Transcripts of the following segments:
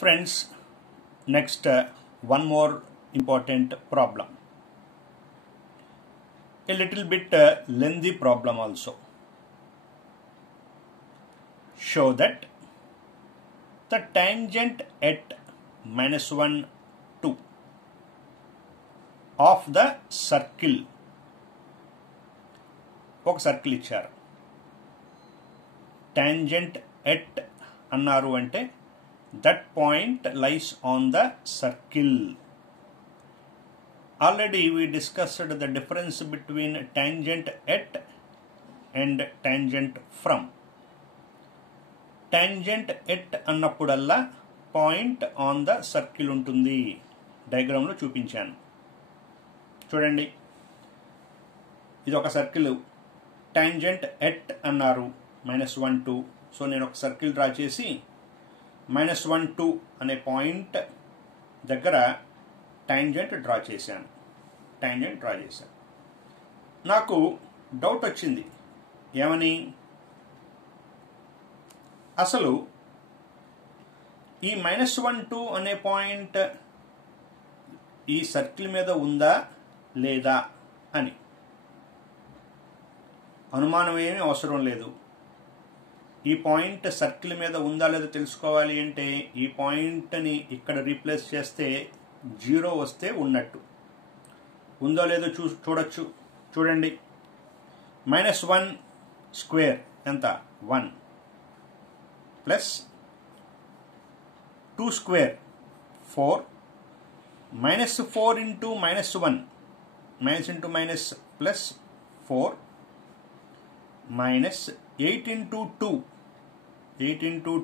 Friends, next one more important problem. A little bit lengthy problem also. Show that the tangent at -1, 2 of the circle, ఒక circle ఇచ్చారు. Tangent at అన్నారు అంటే that point lies on the circle. Already we discussed the difference between tangent at and tangent from. Tangent at అన్నప్పుడల్లా point on the circle ఉంటుంది. డయాగ్రామ్లో చూపించాను చూడండి. ఇది ఒక సర్కిల్. టాంజెంట్ ఎట్ అన్నారు -1, 2. సో నేను ఒక సర్కిల్ డ్రా చేసి -1, 2 అనే పాయింట్ దగ్గర టాంజెంట్ డ్రా చేశాను. నాకు డౌట్ వచ్చింది. ఏమని? అసలు ఈ -1, 2 అనే పాయింట్ ఈ సర్కిల్ మీద ఉందా లేదా అని. అనుమానం ఏమీ అవసరం లేదు. ఈ పాయింట్ సర్కిల్ మీద ఉందా లేదా తెలుసుకోవాలి అంటే ఈ పాయింట్ని ఇక్కడ రీప్లేస్ చేస్తే 0 వస్తే ఉన్నట్టు. ఉందో లేదో చూడొచ్చు. చూడండి, -1 స్క్వేర్ ఎంత? 1 plus 2 square 4 -4 into -1 minus into minus plus 4 minus 8 into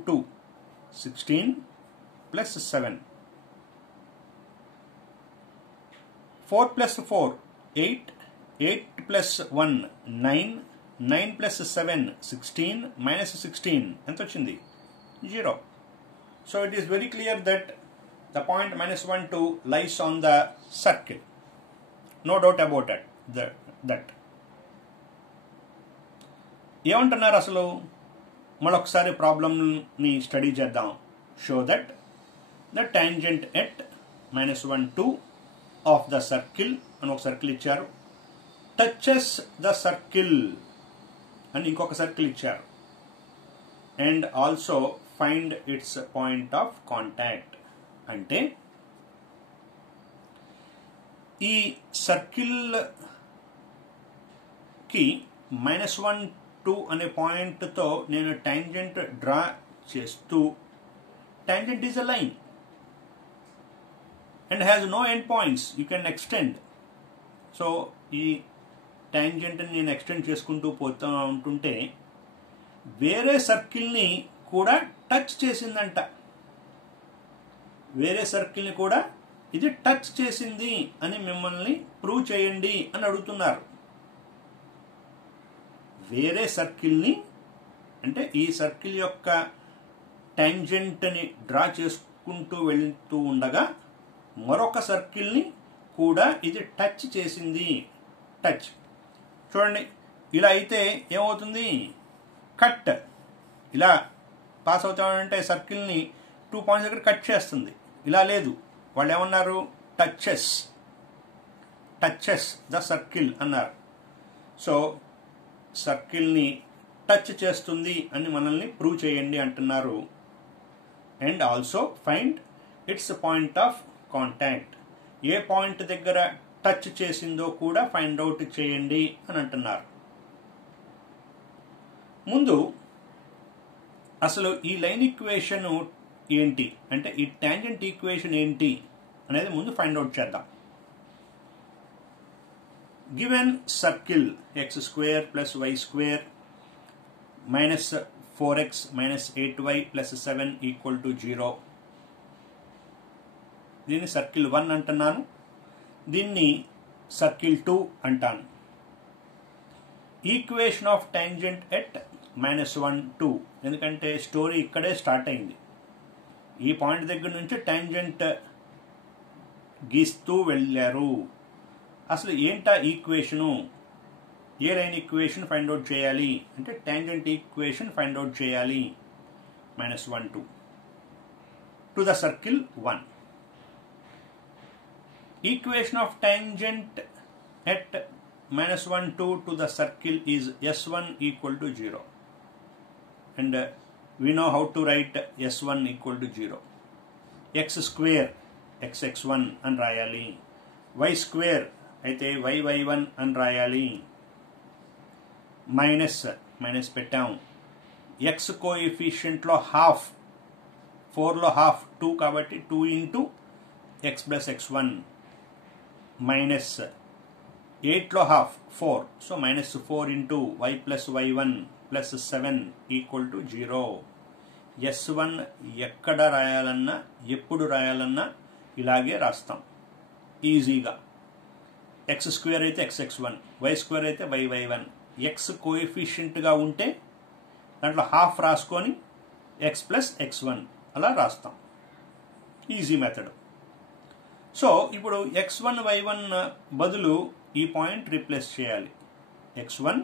2 16 plus 7 4 plus 4 8 plus 1 9 plus 7 16 minus 16 ఎంత వచ్చింది? 0. So it is very clear that the point -1, 2 lies on the circle. No doubt about it. that ఏమంటున్నారు అసలు? మరొకసారి ప్రాబ్లమ్ని study చేద్దాం. Show that the tangent at -1, 2 of the circle అని ఒక circle ఇచ్చారు. టచెస్ ద సర్కిల్ అని ఇంకొక సర్కిల్ ఇచ్చారు. And also find its point of contact. అంటే ఈ సర్కిల్కి -1, 2 అనే పాయింట్తో నేను టాంజెంట్ డ్రా చేస్తూ, tangent is a line and has no end points. You can extend. So ఈ టాంజెంట్ని నేను ఎక్స్టెండ్ చేసుకుంటూ పోతూ ఉంటుంటే వేరే సర్కిల్ని కూడా టచ్ చేసిందంట. వేరే సర్కిల్ని కూడా ఇది టచ్ చేసింది అని మిమ్మల్ని ప్రూవ్ చేయండి అని అడుగుతున్నారు. వేరే సర్కిల్ని అంటే ఈ సర్కిల్ యొక్క టాంజెంట్ని డ్రా చేసుకుంటూ వెళ్తూ ఉండగా మరొక సర్కిల్ని కూడా ఇది టచ్ చేసింది. టచ్ చూడండి. ఇలా అయితే ఏమవుతుంది? కట్. ఇలా పాస్ అవుతామంటే సర్కిల్ని 2 పాయింట్స్ దగ్గర కట్ చేస్తుంది. ఇలా లేదు. వాళ్ళు ఏమన్నారు? టచెస్ ద సర్కిల్ అన్నారు. సో సర్కిల్ని టచ్ చేస్తుంది అని మనల్ని ప్రూవ్ చేయండి అంటున్నారు. And also find its point of contact. A point దగ్గర టచ్ చేసిందో కూడా ఫైండ్ అవుట్ చేయండి అని అంటున్నారు. ముందు అసలు ఈ లైన్ ఈక్వేషన్ ఏంటి అంటే ఈ టాంజెంట్ ఈక్వేషన్ ఏంటి అనేది ముందు ఫైండ్ అవుట్ చేద్దాం. Given circle x square plus y square minus 4x minus 8y plus 7 equal to 0. దీన్ని సర్కిల్ 1 అంటున్నాను. దీన్ని సర్కిల్ 2 అంటాను. ఈక్వేషన్ ఆఫ్ టాంజెంట్ ఎట్ -1, 2 ఎందుకంటే స్టోరీ ఇక్కడే స్టార్ట్ అయింది. ఈ పాయింట్ దగ్గర నుంచి టాంజెంట్ గీస్తూ వెళ్ళారు. అసలు ఏంటా ఈక్వేషను? ఏ లైన్ ఈక్వేషన్ ఫైండ్ అవుట్ చేయాలి అంటే టాంజెంట్ ఈక్వేషన్ ఫైండ్ అవుట్ చేయాలి. -1, 2 to the circle 1. Equation of tangent at minus 1, 2 to the circle is S1 equal to 0. And we know how to write S1 equal to 0. X square xx1 అని రాయాలి, y square అయితే yy1 అని రాయాలి, minus పెట్టాం, x కోఎఫిషియంట్లో half, 4లో half 2 కాబట్టి 2 into x plus x1, minus 8లో half 4, so minus 4 into y plus y1 plus 7 equal to 0. S1 ఎక్కడ రాయాలన్నా ఎప్పుడు రాయాలన్నా ఇలాగే రాస్తాం ఈజీగా. ఎక్స్ స్క్వేర్ అయితే xx1, y స్క్వేర్ అయితే yy1. x కోఎఫిషియంట్గా ఉంటే దాంట్లో హాఫ్ రాసుకొని x ప్లస్ x1 అలా రాస్తాం. Easy method. సో ఇప్పుడు x1 y1 బదులు ఈ పాయింట్ రీప్లేస్ చేయాలి. x1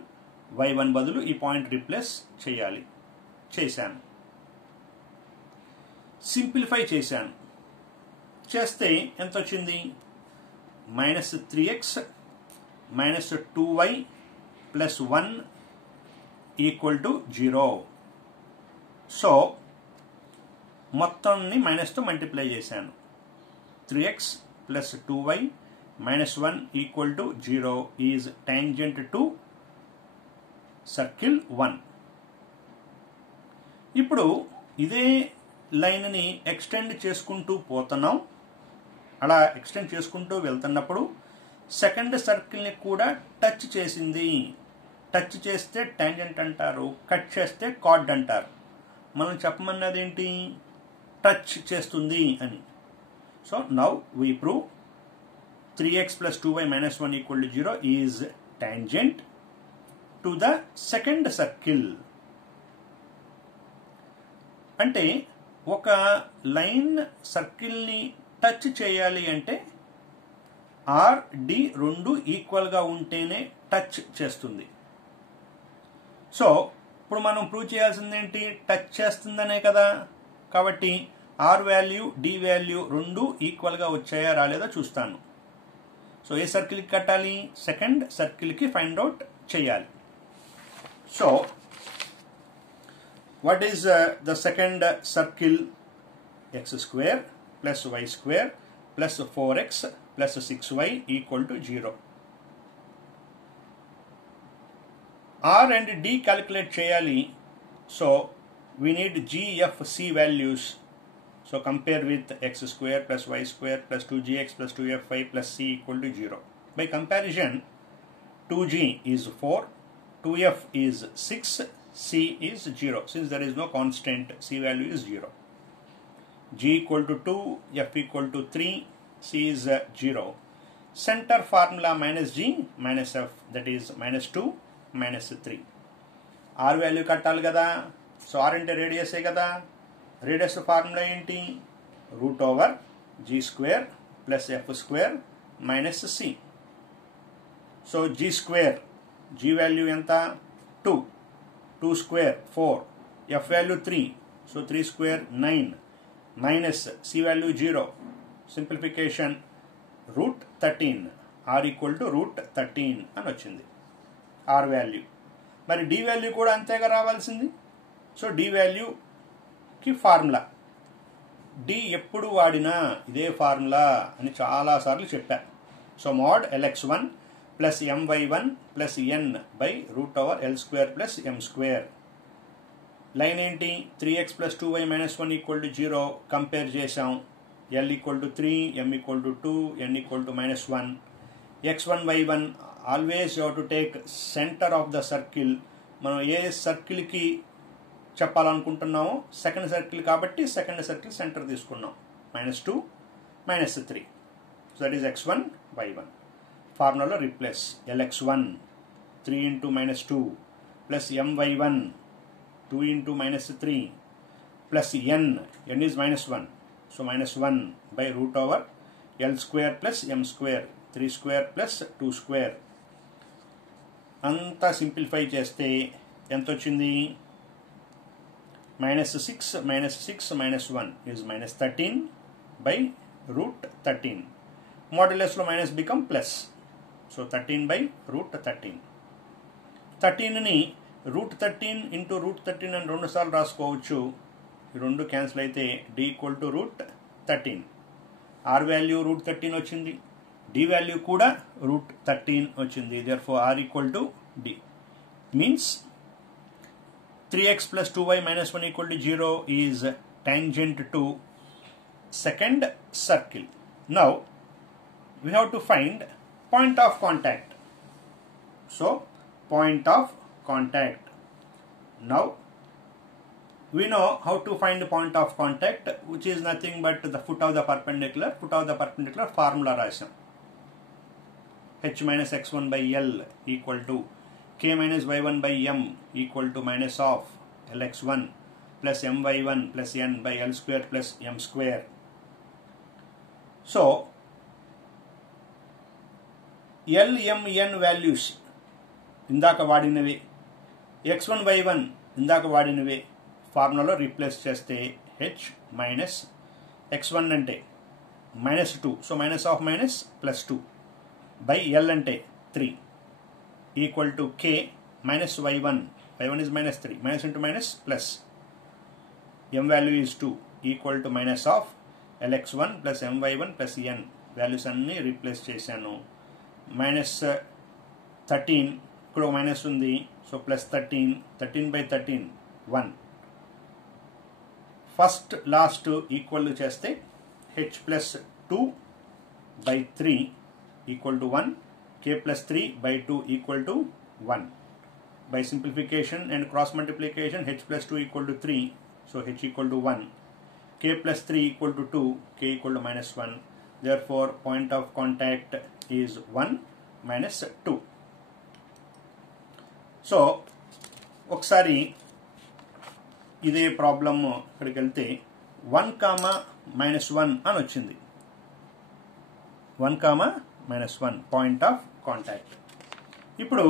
y1 బదులు ఈ పాయింట్ రీప్లేస్ చేయాలి. చేశాను, సింప్లిఫై చేశాను. చేస్తే ఎంత వచ్చింది? Minus 3x minus 2y plus 1 equal to 0. So మొత్తాన్ని మైనస్తో మల్టిప్లై చేశాను. 3x plus 2y minus 1 equal to 0 is tangent to circle 1. ఇప్పుడు ఇదే లైన్ని ఎక్స్టెండ్ చేసుకుంటూ పోతున్నాం. అలా ఎక్స్టెండ్ చేసుకుంటూ వెళ్తున్నప్పుడు సెకండ్ సర్కిల్ని కూడా టచ్ చేసింది. టచ్ చేస్తే టాంజెంట్ అంటారు, కట్ చేస్తే కార్డ్ అంటారు. మనం చెప్పమన్నది ఏంటి? టచ్ చేస్తుంది అని. So now we prove 3x plus 2y minus 1 equal to 0 is tangent to the second circle. అంటే ఒక లైన్ సర్కిల్ని టచ్ చేయాలి అంటే ఆర్ డి రెండు ఈక్వల్గా ఉంటేనే టచ్ చేస్తుంది. సో ఇప్పుడు మనం ప్రూవ్ చేయాల్సింది ఏంటి? టచ్ చేస్తుందనే కదా. కాబట్టి ఆర్ వాల్యూ డి వాల్యూ రెండు ఈక్వల్గా వచ్చాయా రాలేదో చూస్తాను. సో ఏ సర్కిల్కి కట్టాలి? సెకండ్ సర్కిల్కి ఫైండ్ అవుట్ చేయాలి. So what is the second circle? X square plus y square plus 4x plus 6y equal to 0. R and D calculate cheyali, so we need G, F, C values. So compare with x square plus y square plus 2gx plus 2fy plus c equal to 0. By comparison, 2g is 4, 2f is 6, c is 0. Since there is no constant, c value is 0. G equal to 2, f equal to 3, c is 0. Center formula minus g minus f, that is minus 2 minus 3. R value కట్టాలి కదా. So r అంటే రేడియసే కదా. Radius formula ఏంటి? Root over g square plus f square minus c. So g square, g value ఎంత? 2, 2 square 4, f value 3, so 3 square 9, minus c value 0, simplification root 13, r equal to root 13 అని వచ్చింది r value. మరి d value కూడా అంతేగా రావాల్సింది. So d వాల్యూకి formula, d ఎప్పుడు వాడినా ఇదే ఫార్ములా అని చాలాసార్లు చెప్పా. So mode lx1 plus my1 plus n by root over l square plus m square. Line ఏంటి? 3x plus 2y minus 1 equal to 0 compare చేసాం. l equal to 3, m equal to 2, n equal to minus 1. x1 y1 always you to take centre of the circle. మనం ఏ సర్కిల్కి చెప్పాలనుకుంటున్నామో second circle కాబట్టి second circle center తీసుకున్నాం. Minus 2 minus 3, so that is x1 y1. ఫార్ములాలో replace lx1 3 into minus 2 plus my1 2 into minus 3 plus n is minus 1, so minus 1 by root over l square plus m square 3 square plus 2 square. అంతా simplify చేస్తే ఎంత వచ్చింది? minus 6 minus 6 minus 1 is minus 13 by root 13. Modulus lo minus become plus. So 13 by root 13. 13 ni root 13 into root 13 అని 2 సార్లు రాసుకోవచ్చు. ఈ 2 cancel అయితే d equal to root 13. r value root 13 వచ్చింది, d వాల్యూ కూడా root 13 వచ్చింది. Therefore r equal to d. Means 3x plus 2y minus 1 equal to 0 is tangent to second circle. Now we have to find point of contact. So point of contact. Now we know how to find the point of contact, which is nothing but the foot of the perpendicular. Foot of the perpendicular formula rasam. H minus x1 by L equal to k minus y1 by m equal to minus of Lx1 plus my1 plus n by L square plus m square. So L, M, N values ఇందాక వాడినవి, x1 y1 ఇందాక వాడినవి ఫార్ములాలో replace చేస్తే h minus x1 అంటే minus 2, so minus of minus plus 2 by L అంటే 3 equal to k minus y1 is minus 3, minus into minus plus m value is 2 equal to minus of Lx1 plus my1 plus n values అన్ని replace చేశాను. Minus 13 ఇక్కడ minus ఉంది, so plus 13 by 13 1. First last equal చేస్తే h plus 2 by 3 equal to 1, k plus 3 by 2 equal to 1. By simplification and cross multiplication, h plus 2 equal to 3, so h equal to 1, k plus 3 equal to 2, k equal to minus 1. Therefore point of contact is 1 minus 2. So ఒకసారి ఇదే problem ఇక్కడికి వెళ్తే 1, -1 అని వచ్చింది. 1, -1 point of contact. ఇప్పుడు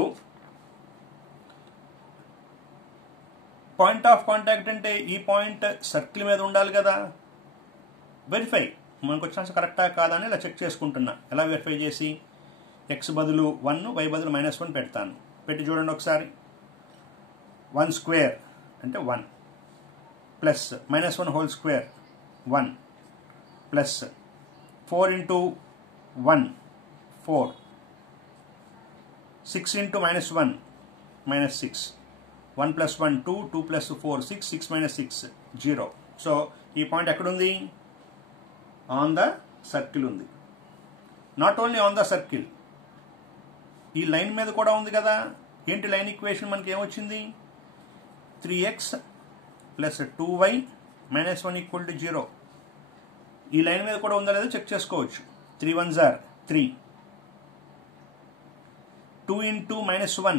point of contact అంటే ఈ point circle మీద ఉండాలి కదా. వెరిఫై మనకు వచ్చిన కరెక్టా కాదా అని ఇలా చెక్ చేసుకుంటున్నా. ఎలా వెరిఫై చేసి, ఎక్స్ బదులు 1, వై బదులు -1 పెడతాను. పెట్టి చూడండి ఒకసారి. 1 స్క్వేర్ అంటే 1 plus -1 whole square 1 plus 4 into 1 4, 6 into -1 -6, 1 plus 1 2, 2 plus 4 6, 6 minus 6 0. So ఈ పాయింట్ ఎక్కడుంది? ఆన్ ద సర్కిల్ ఉంది. Not only on the circle, ఈ లైన్ మీద కూడా ఉంది కదా. ఏంటి లైన్ ఈక్వేషన్ మనకి ఏమొచ్చింది? 3x plus 2y minus 1 equal to 0. ఈ లైన్ మీద కూడా ఉందా లేదో చెక్ చేసుకోవచ్చు. 3 1s are 3, 2 into -1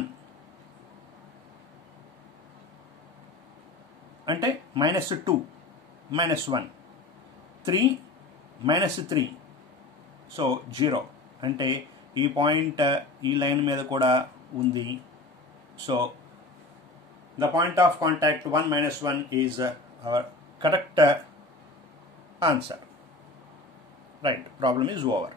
అంటే -2 -1, 3 -3, సో 0. అంటే ఈ పాయింట్ ఈ లైన్ మీద కూడా ఉంది. So the point of contact 1 -1 is our correct answer. Right, problem is over.